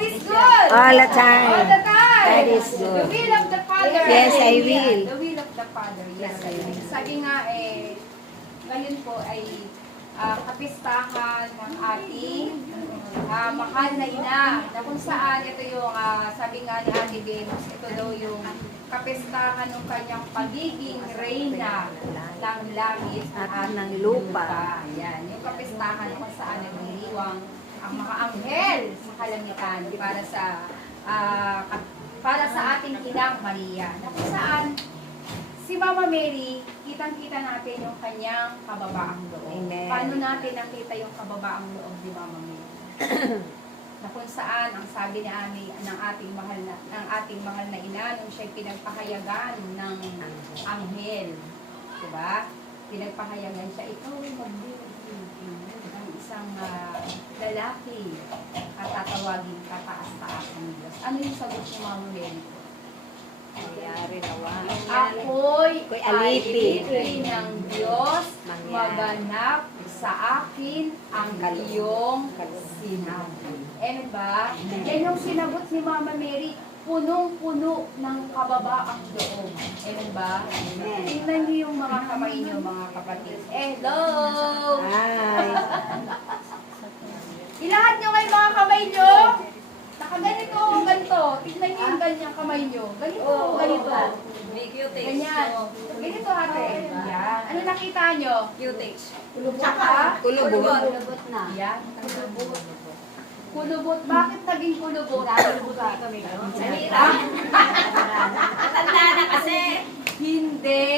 God is good. All the time. All the time. God is good. The will of the Father. Yes, I Yeah, will. The will of the Father. Yes, I will. Sabi nga ngayon po ay kapistahan ng ating mahal na ina, na kung saan ito yung, sabi nga ni Ate Venus, ito daw yung kapistahan ng kanyang pagiging reyna ng langit at ng lupa. Yan, yung kapistahan kung saan nagdiriwang ang mga anghel sa kalangitan para sa ating inang Maria, na kung saan si Mama Mary, kitang-kita natin yung kanyang kababaang loob. Amen. Paano natin nakita yung kababaang loob ni Mama Mary? Na kung saan ang sabi ng ating mahal na ina nung siya'y pinagpahayagan ng anghel, diba? Pinagpahayagan siya, ikaw ay magbibigay ng isang lalaki at tatawagin ka taas-taas ng Diyos. Ano yung sagot ni Mama Mary? Ako'y alipin ng Diyos, maganap sa akin ang iyong sinabi. Amen ba? Yan yung sinagot ni Mama Mary, punong-puno ng kababaang loob. Amen ba? Tingnan niyo yung mga kamay niyo, mga kapatid. Hello! Hi. Ilahat niyo ngayon mga kamay niyo. Nakaganito o ganito. Tignan niyo yung ganyang kamay niyo. Ganito o ganito. Ganyan. Ganito ate. Yan. Ano nakita niyo? Cutex. Tsaka? Kulubot. Yan. Kulubot. Kulubot. Bakit naging kulubot? Matanda na kasi. Hindi.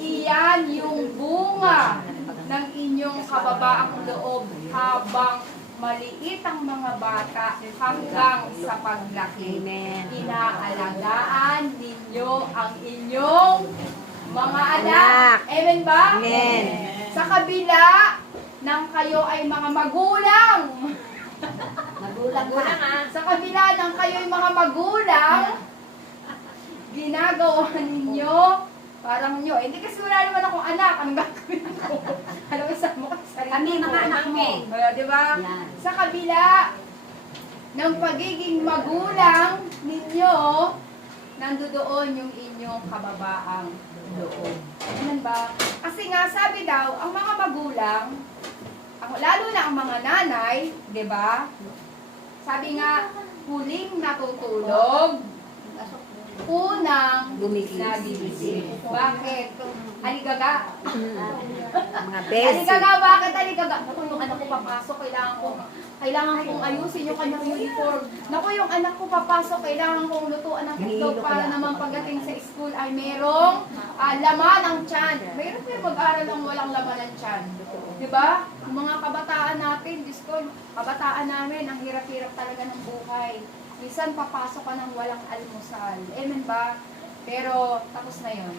Iyan yung bunga ng inyong kababaang loob habang maliit ang mga bata hanggang sa paglaki. Inaalagaan ninyo ang inyong mga anak. Amen ba? Amen. Sa kabila ng kayo ay mga magulang. Sa kabila ng kayo ay mga magulang, ginagawa ninyo parang nyo. Hindi kasi wala naman akong anak. Anong gagawin ko? Alam mo, sa mo kasi sarili Kami ko. mga anak mo. Diba? Sa kabila ng pagiging magulang ninyo, nandoon yung inyong kababaang loob. Amen ba? Kasi nga, sabi daw, ang mga magulang, lalo na ang mga nanay, di ba? Sabi nga, huling natutulog, unang nagigising. Bakit? Aligaga. Mga basic. Aligaga, bakit aligaga? Naku, yung anak ko papasok, kailangan kong ayusin yung kanyang uniform. Naku, yung anak ko papasok, kailangan kong lutuan ng itlog para naman pagdating sa school ay merong laman ng tiyan. Mayroon pa yung mag-aral ng walang laman ng tiyan. Diba? Yung mga kabataan natin, Diyos ko, kabataan namin, ang hirap-hirap talaga ng buhay. Minsan papasok ka ng walang almusal. Amen ba? Pero tapos na yun.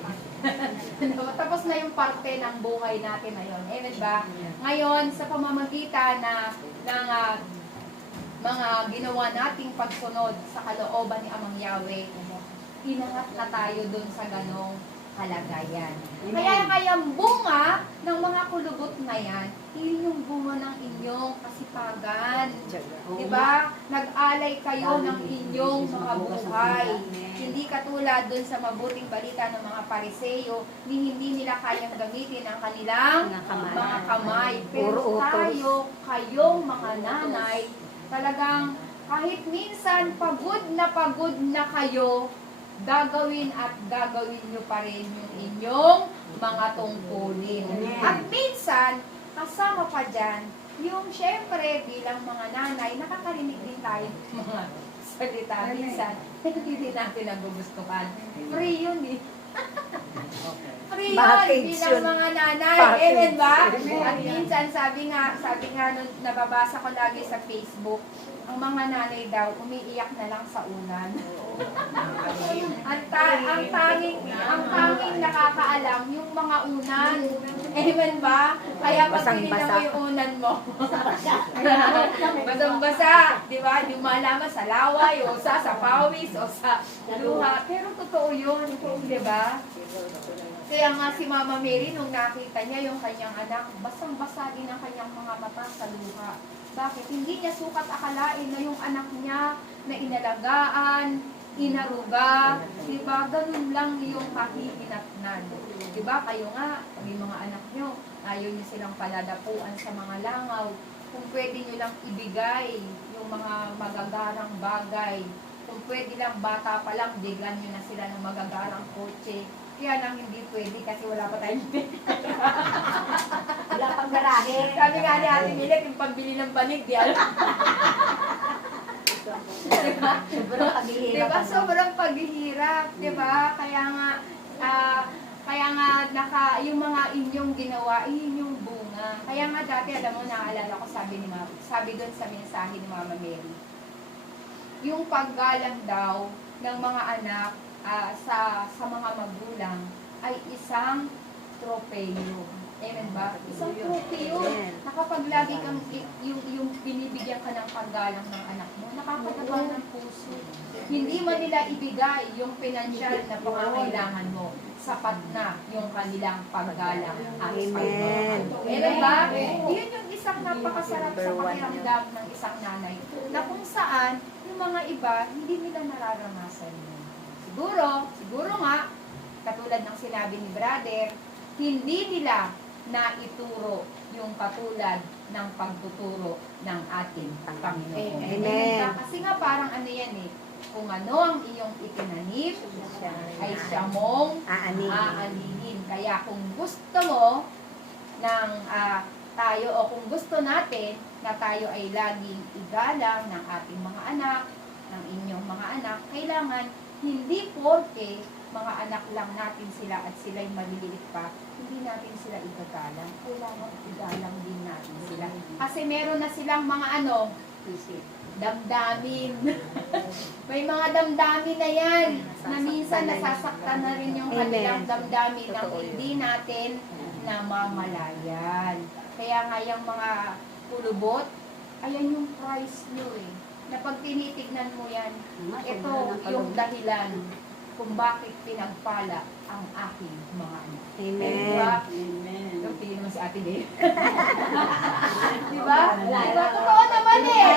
Tapos na yung parte ng buhay natin na yun. Amen ba? Ngayon, sa pamamagitan ng mga ginawa nating pagsunod sa kalooban ni Amang Yahweh, inangat na tayo dun sa ganong kalagayan. Kaya bunga ng mga kulubot na yan, yun yung bunga ng inyong kasipagan. Diba? Nag-alay kayo ng inyong mga buhay. Hindi katulad dun sa mabuting balita ng mga Pariseo, hindi nila kayang gamitin ang kanilang mga kamay. Pero tayo, kayong mga nanay, talagang kahit minsan pagod na kayo, gagawin nyo pa rin yung inyong mga tungkulin. At minsan, kasama pa dyan, yung syempre bilang mga nanay, nakakarinig din tayo ng mga salita. Minsan, hindi natin nagugustuhan. Free yun eh. Free yun bilang mga nanay. Amen ba? At minsan, sabi nga nung nababasa ko lagi sa Facebook, ang mga nanay daw, umiiyak na lang sa unan. ang tanging nakakaalam yung mga unan. Amen ba? Kaya pag pinila mo yung unan mo, basang-basa, di ba? Di malaman sa laway, o sa pawis, o sa luha. Pero totoo yun, di ba? Kaya nga si Mama Mary, nung nakita niya yung kanyang anak, basang-basa din ang kanyang mga mata sa luha. Bakit? Hindi niya sukat akalain na yung anak niya na inalagaan, inaruga, diba? Ganun lang yung kahihinatnan. Diba? Kayo nga, may mga anak nyo, ayaw niyo silang paladapuan sa mga langaw. Kung pwede nyo lang ibigay yung mga magagarang bagay. Kung pwede lang, bata pa lang, bigyan nyo na sila ng magagarang kotse. Kaya lang hindi pwede kasi wala pa tayong Wala pang garahe. Sabi nga ni Ate Milet, yung pambili ng banig, di alam. Diba? Sobrang paghihirap. Diba? Sobrang paghihirap. Diba? Kaya nga yung mga inyong ginawa, yun yung bunga. Kaya nga dati, alam mo, naalala ko, sabi doon sa mensahe ni Mama Mary, yung paggalang daw ng mga anak sa mga magulang ay isang tropeyo. Amen ba? Isang tropeyo. Na kapag lagi kang yung binibigyan ka ng paggalang ng anak mo, nakakataba ng puso. Hindi mo nila ibigay yung pinansyal na pangangailangan mo. Sapat na yung kanilang paggalang at pagmamahal. Amen ba? Yun yung isang napakasarap sa pakiramdam ng isang nanay. Na kung saan, yung mga iba, hindi nila nararanasan yun. Siguro nga, katulad ng sinabi ni brother, hindi nila naituro yung katulad ng pagtuturo ng ating Panginoon. Amen. Kasi nga parang ano yan eh, kung ano ang iyong itinanim, ay siya mong aaninin. Kaya kung gusto mo ng tayo o kung gusto natin na tayo ay laging igalang ng ating mga anak, ng inyong mga anak, kailangan hindi porke mga anak lang natin sila at sila'y maliliit pa, hindi natin sila igagalang. Kailangan igalang din natin sila. Kasi meron na silang mga damdamin. May mga damdamin na yan na minsan nasasaktan na rin yung kanilang damdamin na hindi natin namamalayan. Kaya nga yung mga kulubot, ayan yung price nyo eh. Na pag tinitignan mo yan, ito yung dahilan kung bakit pinagpala ang aking mga anak. Amen. Diba? Yung tingin naman si Ate Dave. Diba? Diba? Totoo naman eh.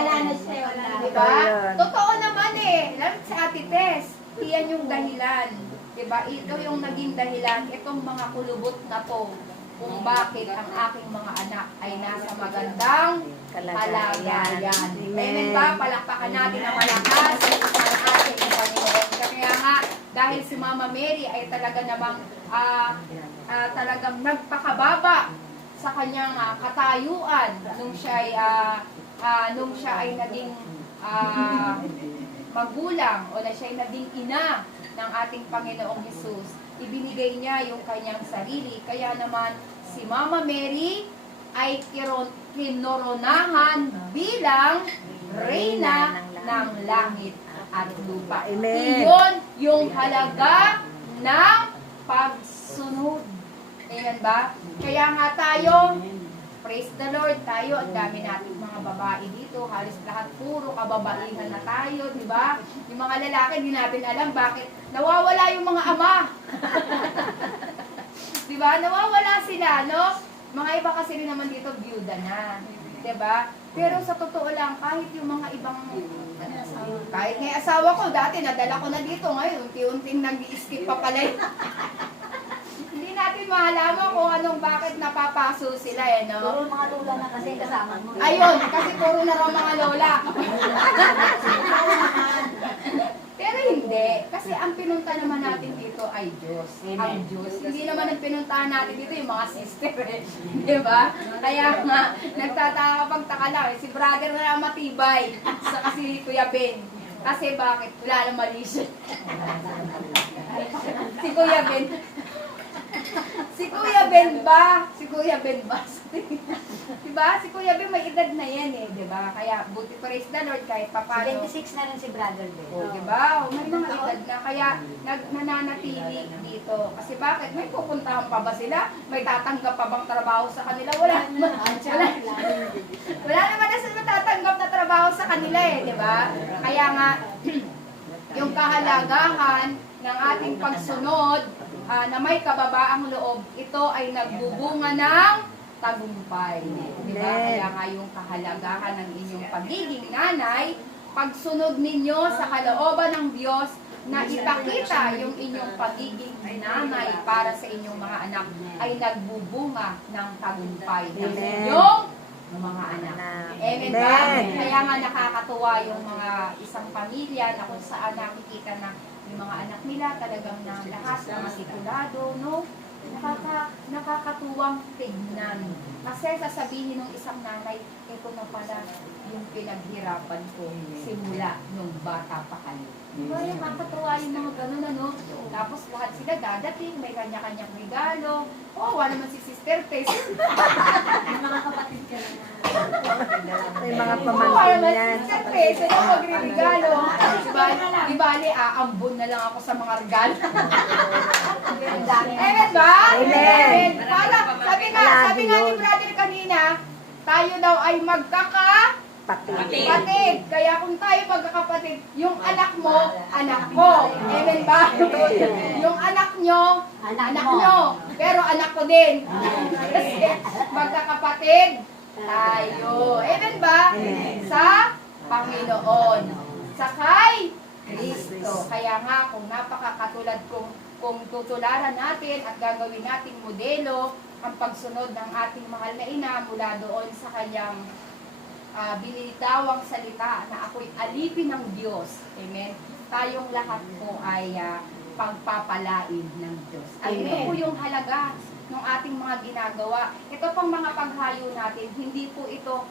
Diba? Totoo naman eh. Alam si Ate Tess, iyan yung dahilan. Diba? Ito yung naging dahilan. Itong mga kulubot na to kung bakit ang aking mga anak ay nasa magandang kalagayan. Amen ba? Palakpakan natin ang malakas ang ating Panginoon. Kaya nga, dahil si Mama Mary ay talaga namang talagang nagpakababa sa kanyang katayuan nung siya ay naging magulang o na siya ay naging ina ng ating Panginoong Hesus. Ibinigay niya yung kanyang sarili. Kaya naman si Mama Mary ay kinoronahan bilang Reyna ng langit at lupa. Amen. Iyon yung halaga ng pagsunod. Amen ba? Kaya nga tayo, praise the Lord, tayo, ang dami nating mga babae dito, halos lahat puro kababaihan na tayo, di ba? Yung mga lalaki, hindi natin alam bakit nawawala yung mga ama. Di ba? Nawawala sila, no? Mga iba kasi rin naman dito, byuda na. Di ba? Pero sa totoo lang, kahit yung mga ibang, kahit may asawa ko, dati nadala ko na dito, ngayon, unti-unting nag-i-skip pa pala yun. Hindi natin mahalaman kung anong bakit napapaso sila eh, no? Puro mga lula na kasi kasama mo. Ayun, kasi puro na raw mga lola. Pero hindi, kasi ang pinunta naman natin dito ay Diyos. Ang Diyos. Hindi naman ang pinuntahan natin dito yung mga sister eh. Di ba? Kaya nga, nagtataka lang eh. Si brother na lang matibay. Saka si Kuya Ben. Kasi bakit? Wala na mali siya. Si Kuya Ben. Si Kuya Ben ba? Si Kuya Ben ba? Diba? Si Kuya Ben may edad na yan eh. Diba? Kaya buti praise the Lord kahit papano. 26 na rin si Brother Ben. O, diba? O, may mga edad na. Kaya nananatili dito. Kasi bakit? May pupuntahan pa ba sila? May tatanggap pa bang trabaho sa kanila? Wala naman. Wala naman na sila matatanggap na trabaho sa kanila eh. Diba? Kaya nga, yung kahalagahan ng ating pagsunod na may kababaang loob, ito ay nagbubunga ng tagumpay. Di ba? Amen. Kaya nga yung kahalagahan ng inyong pagiging nanay, pagsunod ninyo sa kalooban ng Diyos na ipakita yung inyong pagiging nanay para sa inyong mga anak ay nagbubunga ng tagumpay ng Amen. inyong mga anak. Amen ba? Amen. Kaya nga nakakatuwa yung mga isang pamilya na kung saan nakikita na yung mga anak nila talagang na lahat mga titulado, no? Nakakatuwang tignan. Kasi sasabihin ng isang nanay, ito na pala yung pinaghirapan ko simula nung bata pa kayo. Diba, nakakatuwa yung mga ganun, ano? Tapos lahat sila dadating, may kanya-kanyang regalo. Oh, wala naman si Sister Tess. May mga kapatid ka na. May mga Oo, pamangkin wala naman si yan. Sister Tess. Ano magre-regalo? Di bali, aambon na lang ako sa mga regalo. Ang dami. Amen ba? Amen. Para, sabi nga ni brother kanina, tayo daw ay Pati. magkakapatid. Kaya kung tayo magkakapatid, yung anak mo, anak ko. Amen ba? Yung anak nyo, Anak anak mo. nyo. Pero anak ko din. Kasi magkakapatid tayo. Amen ba? Amen. Sa Panginoon. Sa kay Kristo. Kaya nga, kung napakakatulad kung tutularan natin at gagawin nating modelo ang pagsunod ng ating mahal na ina mula doon sa kanyang binitawang salita na ako'y alipin ng Diyos. Amen. Tayong lahat po ay pagpapalain ng Diyos. At ito Amen. po yung halaga ng ating mga ginagawa. Ito pang mga paghayo natin, hindi po ito,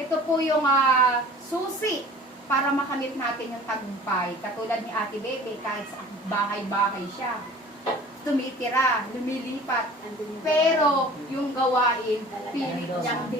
ito po yung susi para makamit natin yung tagumpay. Katulad ni Ate Bebe, kahit sa bahay-bahay siya, tumitira, lumilipat. Pero yung gawain, pilit niyang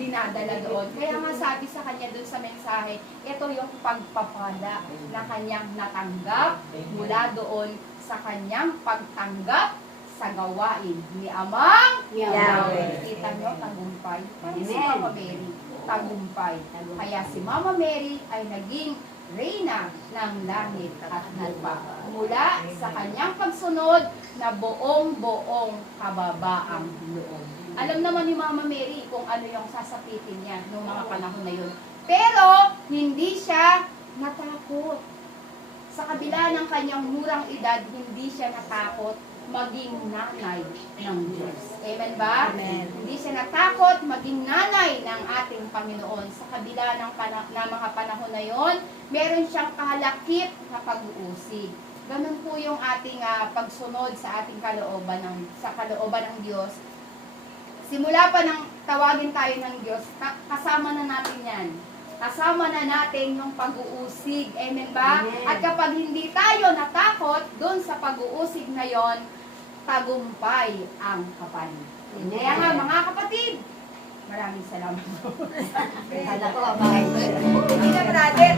dinadala doon. Kaya nga sabi sa kanya doon sa mensahe, ito yung pagpapala na kanyang natanggap mula doon sa kanyang pagtanggap sa gawain ni Amang Yahweh. Kita nyo, tagumpay. Parang si Amen. Mama Mary, tagumpay. Kaya si Mama Mary ay naging reyna ng langit at lupa. Mula sa kanyang pagsunod na buong kababaang loob. Alam naman ni Mama Mary kung ano yung sasapitin niya noong mga panahon na yun. Pero, hindi siya natakot. Sa kabila ng kanyang murang edad, hindi siya natakot maging nanay ng Diyos. Amen ba? Amen. Hindi siya natakot maging nanay ng ating Panginoon. Sa kabila ng mga panahon na yon, meron siyang kahalakip na pag-uusig. Ganun po yung ating pagsunod sa ating kalooban ng Diyos. Simula pa nang tawagin tayo ng Diyos, kasama na natin yan. Kasama na natin yung pag-uusig. Amen ba? Amen. At kapag hindi tayo natakot doon sa pag-uusig na yon, tagumpay ang kapalit. Amen. Kaya nga mga kapatid, maraming salamat. Kala ko, bakit? Hindi na brother.